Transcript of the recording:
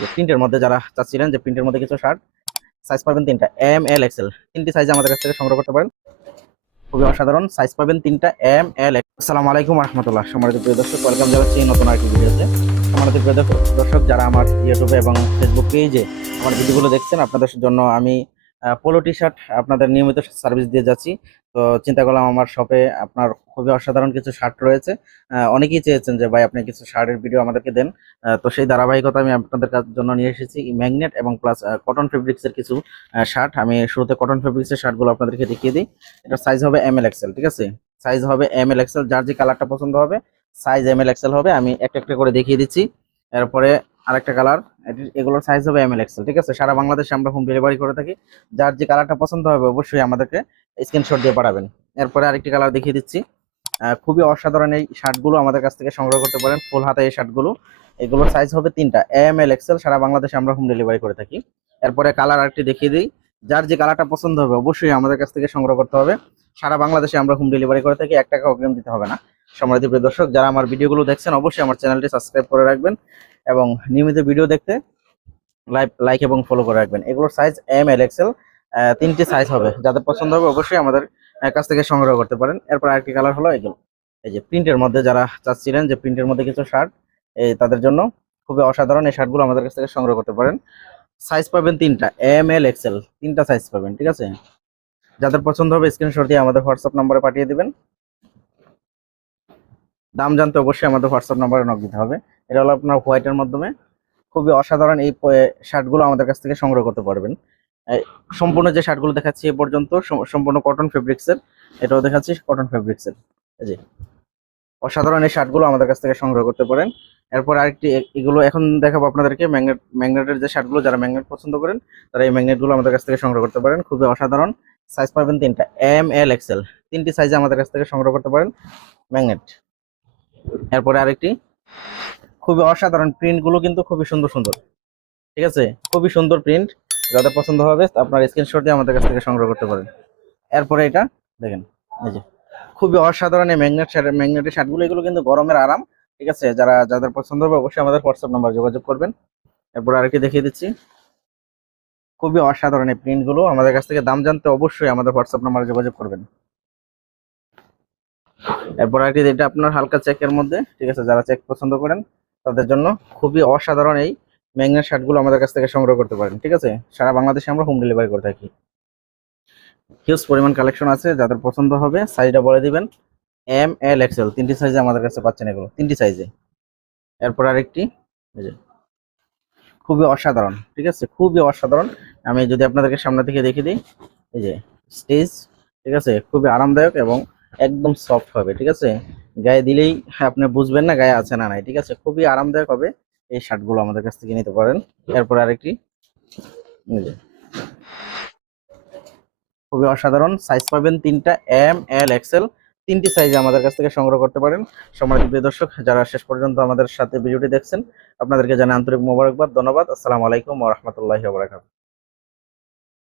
যে প্রিন্টের মধ্যে যারা চাচ্ছিলেন যে প্রিন্টের মধ্যে কিছু শার্ট সাইজ পাবেন তিনটা এম এল এক্সেল তিনটি সাইজ আমাদের কাছ থেকে সংগ্রহ করতে পারেন। খুবই অসাধারণ। সাইজ পাবেন তিনটা এম এল আসসালামু আলাইকুম রহমতুল্লাহ সম্মানিত প্রিয় দর্শক ওয়েলকাম জানাচ্ছি নতুন আরেকটি ভিডিওতে। সম্মানিত প্রিয় দর্শক যারা আমার ইউটিউবে এবং ফেসবুক পেজে আমার ভিডিওগুলো দেখছেন, আপনাদের জন্য আমি পোলো টি শার্ট আপনাদের নিয়মিত সার্ভিস দিয়ে যাচ্ছি। তো চিন্তা করলাম আমার শপে আপনার খুবই অসাধারণ কিছু শার্ট রয়েছে। অনেকেই চেয়েছেন যে, ভাই, আপনি কিছু শার্টের ভিডিও আমাদেরকে দেন। তো সেই ধারাবাহিকতা আমি আপনাদের জন্য নিয়ে এসেছি। ম্যাগনেট এবং প্লাস কটন ফেব্রিক্সের কিছু শার্ট আমি শুরুতে কটন ফেব্রিক্সের শার্টগুলো আপনাদেরকে দেখিয়ে দিই। এটা সাইজ হবে এম এল এক্সেল ঠিক আছে? সাইজ হবে এম এল এক্সেল যার যে কালারটা পছন্দ হবে সাইজ এম এল এক্সেল হবে। আমি একটা একটা করে দেখিয়ে দিচ্ছি। এরপরে আরেকটা কালার এগুলোর সাইজ হবে এম এল এক্সেল ঠিক আছে? সারা বাংলাদেশে আমরা হোম ডেলিভারি করে থাকি। যার যে কালারটা পছন্দ হবে, অবশ্যই আমাদেরকে স্ক্রিনশট দিয়ে পাঠাবেন। এরপরে আরেকটি কালার দেখিয়ে দিচ্ছি। খুবই অসাধারণ এই শার্টগুলো আমাদের কাছ থেকে সংগ্রহ করতে পারেন ফুল হাতে এই শার্টগুলো এগুলোর সাইজ হবে তিনটা এম এল এক্সেল সারা বাংলাদেশে আমরা হোম ডেলিভারি করে থাকি। এরপরে কালার আরেকটি দেখিয়ে দিই। যার যে কালারটা পছন্দ হবে, অবশ্যই আমাদের কাছ থেকে সংগ্রহ করতে হবে। সারা বাংলাদেশে আমরা হোম ডেলিভারি করে থাকি এক টাকা অগ্রিম দিতে হবে না। সম্মানিত দর্শক, যারা আমার ভিডিওগুলো দেখছেন, অবশ্যই আমার চ্যানেলটি সাবস্ক্রাইব করে রাখবেন। এবং নিয়মিত ভিডিও দেখতে লাইক লাইক এবং ফলো করে রাখবেন। এগুলোর সাইজ এম এল এক্সেল তিনটি সাইজ হবে। যাদের পছন্দ হবে অবশ্যই আমাদের কাছ থেকে সংগ্রহ করতে পারেন। এরপর আরেকটি কালার হলো এগুলো। এই যে প্রিন্টের মধ্যে যারা চাচ্ছিলেন যে প্রিন্টের মধ্যে কিছু শার্ট এই তাদের জন্য খুবই অসাধারণ এই শার্টগুলো আমাদের কাছ থেকে সংগ্রহ করতে পারেন। সাইজ পাবেন তিনটা এম এল এক্সেল তিনটা সাইজ পাবেন, ঠিক আছে? যাদের পছন্দ হবে স্ক্রিনশট দিয়ে আমাদের হোয়াটসঅ্যাপ নম্বরে পাঠিয়ে দিবেন। দাম জানতে অবশ্যই আমাদের হোয়াটসঅ্যাপ নাম্বারে নক দিতে হবে। এটা হলো আপনার হোয়াইটের মাধ্যমে। খুবই অসাধারণ এই শার্টগুলো আমাদের কাছ থেকে সংগ্রহ করতে পারবেন। সম্পূর্ণ যে শার্টগুলো দেখাচ্ছি এ পর্যন্ত, সম- সম্পূর্ণ কটন ফেব্রিক্সের এটাও দেখাচ্ছি কটন ফেব্রিক্সের যে, অসাধারণ এই শার্টগুলো আমাদের কাছ থেকে সংগ্রহ করতে পারেন। এরপর আরেকটি এগুলো এখন দেখাবো আপনাদেরকে, ম্যাগনেট, ম্যাগনেটের যে শার্টগুলো, যারা ম্যাগনেট পছন্দ করেন, তারা এই ম্যাগনেটগুলো আমাদের কাছ থেকে সংগ্রহ করতে পারেন। খুবই অসাধারণ। সাইজ পাবেন তিনটা এম এল এক্সেল তিনটি সাইজে আমাদের কাছ থেকে সংগ্রহ করতে পারেন ম্যাগনেট। এরপরে আরেকটি। খুবই অসাধারণ প্রিন্টগুলো কিন্তু খুবই সুন্দর সুন্দর। ঠিক আছে? খুবই সুন্দর প্রিন্ট যাদের পছন্দ হবে, আপনার স্ক্রিনশট দিয়ে আমাদের কাছ থেকে সংগ্রহ করতে পারেন। এরপরে এটা, দেখেন, এই যে, খুবই অসাধারণ এই ম্যাগনেট শার্ট ম্যাগনেটের শার্টগুলো এগুলো কিন্তু গরমের আরাম। ঠিক আছে? যারা, যাদের পছন্দ হবে, অবশ্যই আমাদের হোয়াটসঅ্যাপ নাম্বার যোগাযোগ করবেন। এরপর আরেকটি দেখিয়ে দিচ্ছি। খুবই অসাধারণ এই প্রিন্টগুলো আমাদের কাছ থেকে দাম জানতে অবশ্যই আমাদের হোয়াটসঅ্যাপ নাম্বারে যোগাযোগ করবেন। এরপর আর আরেকটি এটা আপনার হালকা চেকের মধ্যে, ঠিক আছে, যারা চেক পছন্দ করেন, তাদের জন্য খুবই অসাধারণ এই ম্যাগনেট শার্টগুলো আমাদের কাছ থেকে সংগ্রহ করতে পারেন, ঠিক আছে? সারা বাংলাদেশে আমরা হোম ডেলিভারি করে থাকি। হিউজ পরিমাণ কালেকশন আছে, যাদের পছন্দ হবে সাইজটা বলে দিবেন এম এল এক্সেল তিনটি সাইজে আমাদের কাছে পাচ্ছেন এগুলো, তিনটি সাইজে এরপর আরেকটি খুবই অসাধারণ, ঠিক আছে, খুবই অসাধারণ। আমি যদি আপনাদেরকে সামনে থেকে দেখিয়ে দিই, এই যে স্টেজ ঠিক আছে, খুবই আরামদায়ক এবং একদম সফট হবে, ঠিক আছে? গায়ে দিলেই আপনি বুঝবেন না গায়ে আছে না নাই, ঠিক আছে? খুবই আরামদায়ক হবে এই শার্টগুলো আমাদের কাছ থেকে নিতে পারেন। এরপর আরেকটি খুবই অসাধারণ সাইজ পাবেন তিনটা এম এল এক্সেল তিনটি সাইজে আমাদের কাছ থেকে সংগ্রহ করতে পারেন। সম্মানিত প্রিয় দর্শক, যারা শেষ পর্যন্ত আমাদের সাথে ভিডিওটি দেখছেন, আপনাদেরকে জানাই আন্তরিক মোবারকবাদ, ধন্যবাদ, আসসালামু আলাইকুম ওয়া রাহমাতুল্লাহি ওয়া বারাকাতুহু।